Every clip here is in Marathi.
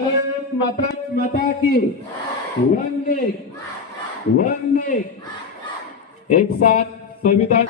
भारत माता माता की। वंदे वंदे एक साथ संविधान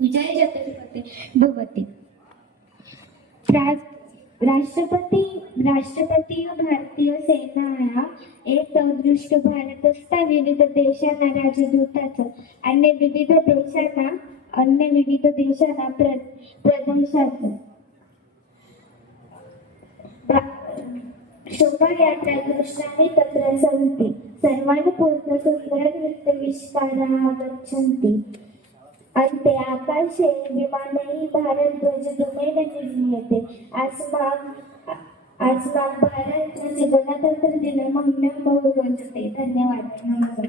विजय चतुष्पति भवति राष्ट्रपती राष्ट्रपती भारतीय सेना एक दृष्ट भारत असता. विविध देशांना राजदूताचं आणि विविध देशांना अन्य विविध देशांना प्र प्रदेशाचं. शोभायात्रा दृष्टाने तत्र सन्ति सर्वाणि पूर्ण सुन्दरवृत्तविष्काराः गच्छन्ति अन्ते आकाशे विमानैः भारतध्वजधूमेन निर्मीयते अस्माकं अस्माकं भारतस्य म्हणजे गणतन्त्रदिनमह्नं बहु रोचते धन्यवाद. नमस्कार.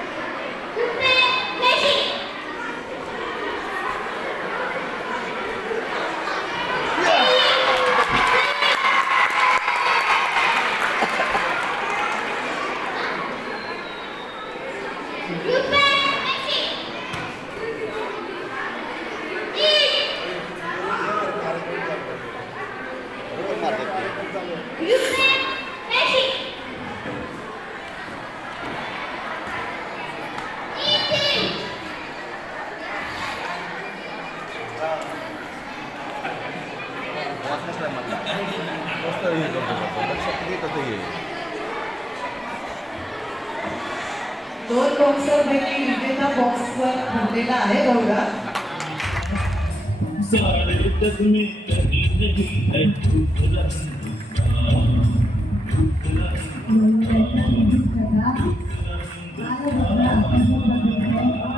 आवाज कसला आहे मधला? मस्त हे करतो. लक्षात येतं ते हे. दोन बॉक्सरपैकी विजेता बॉक्सवर ठरलेला आहे बघा त्याचबरोबर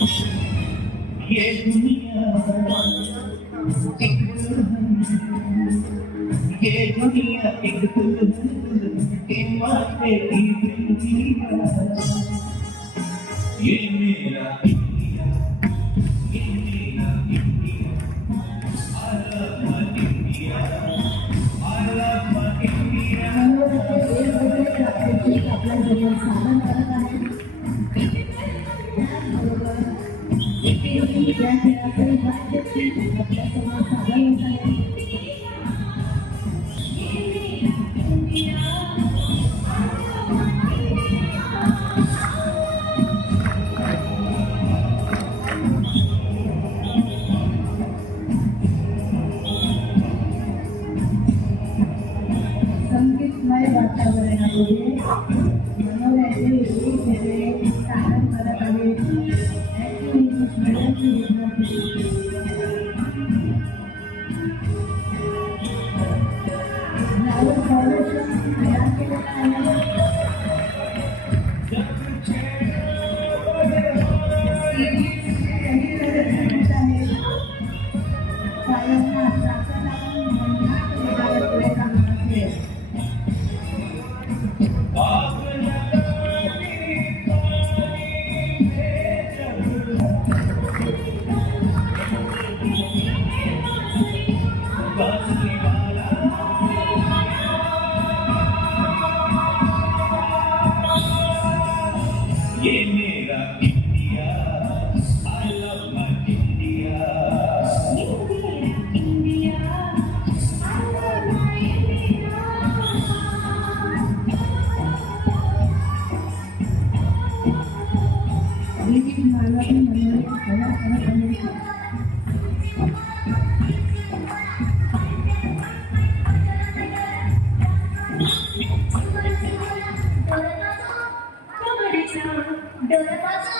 Give me a Give me a In what way Give me a India Give me a India I love my India I love my India संगीतमय वातावरणामध्ये मनोरंजन विविध करत uh, 有人关注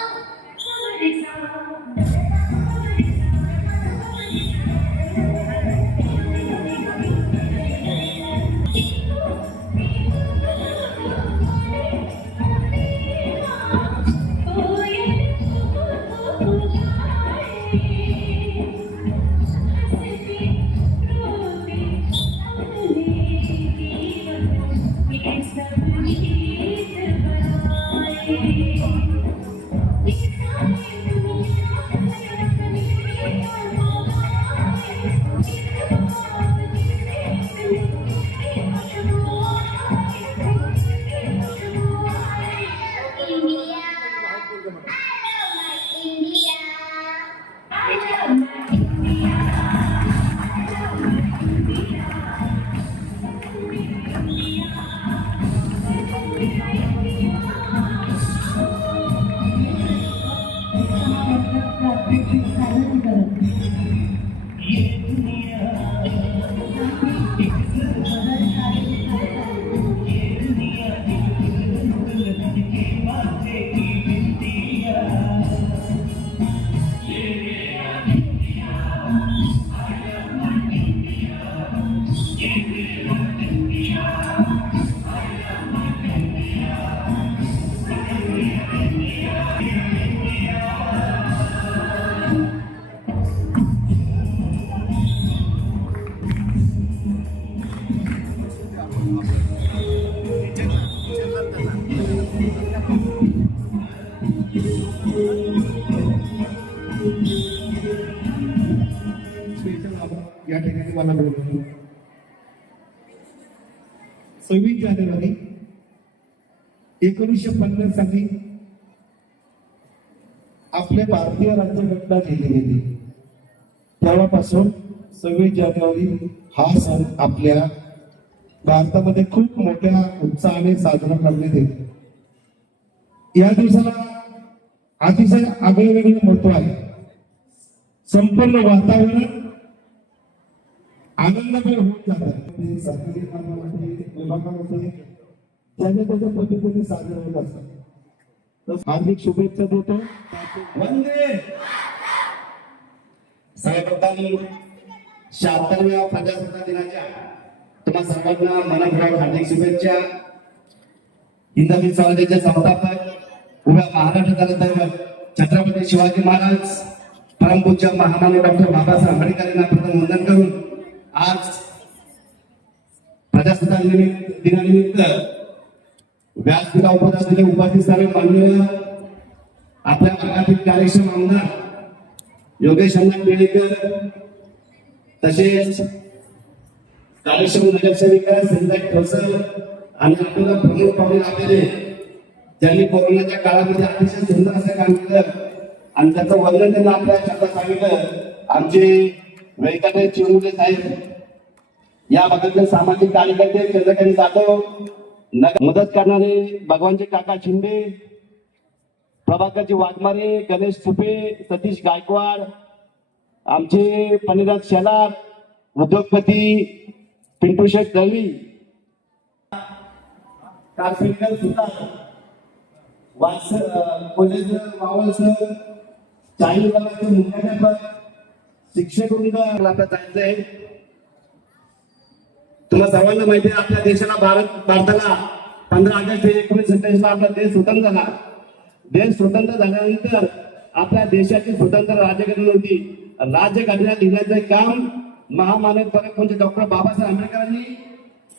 या ठिकाणी मला सव्वीस जानेवारी एकोणीसशे पन्नास साली आपल्या भारतीय राज्यघटना लिहिली गेली. तेव्हापासून सव्वीस जानेवारी हा सण आपल्या भारतामध्ये खूप मोठ्या उत्साहाने साजरा करण्यात येते या दिवसाला अतिशय आगळे वेगळे महत्त्व आहे. संपूर्ण वातावरण आनंदमय होत जातात सरकारी कामामध्ये विभागामध्ये त्याच्या त्याच्या पद्धतीने साजरा होत असतात तर हार्दिक शुभेच्छा देतो. वंदे! सर्वप्रथम शहात्तरव्या प्रजासत्ताक दिनाच्या तुम्हा सर्वांना मनाभाव हार्दिक शुभेच्छा. हिंदवी स्वराज्याचे संस्थापक उभ्या महाराष्ट्राचा छत्रपती शिवाजी महाराज परमपूज्य महामान्य डॉक्टर बाबासाहेब आंबेडकर यांना प्रथम वंदन करून आज प्रजासत्ताक दिनानिमित्त व्यासपीठा उपस्थित असलेले उपस्थित मान्यवर आपल्या भागातील कार्यक्षम आमदार योगेश अण्णा पेळेकर तसेच कार्यक्षम नगरसेविका संजय ठोसर आणि आपल्याला प्रमुख पाहुणे आपले ज्यांनी कोरोनाच्या काळामध्ये अतिशय सुंदर असं काम केलं आणि त्याचं वर्णन त्यांना आपल्या शब्दात सांगितलं. आमचे व्यंकटेश चिमुले साहेब या भागातले सामाजिक कार्यकर्ते चंद्रकांत जाधव मदत करणारे भगवानचे काका शिंदे प्रभाकरजी वाघमारे गणेश सुपे सतीश गायकवाड आमचे पनिराज शेलार उद्योगपती पिंटू शेख दळवी कारपेंटर सुतार वास कॉलेज वावल सर चाळी विभागाचे मुख्याध्यापक शिक्षक वृंद आपल्याला जायचं आहे तुम्हाला सर्वांना माहिती आहे आपल्या देशाला भारत भारताला पंधरा ऑगस्ट एकोणीस सत्तावीस ला आपला देश स्वतंत्र झाला. देश स्वतंत्र झाल्यानंतर आपल्या देशाची स्वतंत्र राज्यघटना होती. राज्यघटना लिहिण्याचं काम महामानव फरक म्हणजे डॉक्टर बाबासाहेब आंबेडकरांनी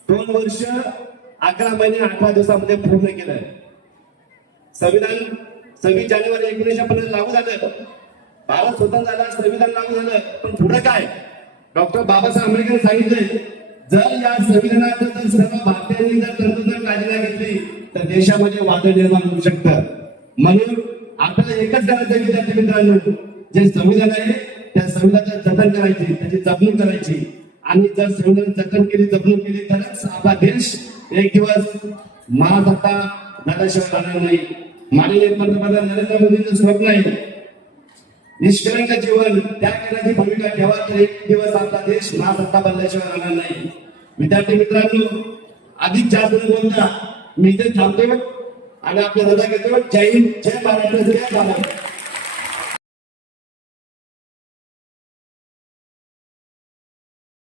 दोन वर्ष अकरा महिने अठरा दिवसामध्ये पूर्ण केलं संविधान सव्वीस जानेवारी एकोणीसशे पन्नास लागू झालं. भारत स्वतंत्र झाला संविधान लागू झालं. पण पुढे काय? डॉक्टर बाबासाहेब आंबेडकर सांगितले जर या संविधानाचं जर सर्व भारतीयांनी जर तंत्रज्ञान काळजीला घेतली तर देशामध्ये वादळ निर्माण होऊ शकतं. म्हणून आपल्याला एकच करायचं विद्यार्थी मित्रांनो जे संविधान आहे त्या संविधानाचं जतन करायची त्याची जपणूक करायची. आणि जर संविधान जतन केली जपणूक केली तरच आपला देश एक दिवस महासत्ता झाल्याशिवाय राहणार नाही. माननीय पंतप्रधान नरेंद्र मोदींचं स्वप्न आहे निष्कलंक जीवन त्या करण्याची भूमिका ठेवा तर एक दिवस आपला देश महासत्ता बनल्याशिवाय राहणार नाही. विद्यार्थी मित्रांनो अधिक जास्त बोलता मी इथे थांबतो आणि आपल्या रजा घेतो. जय हिंद जय महाराष्ट्र जय भारत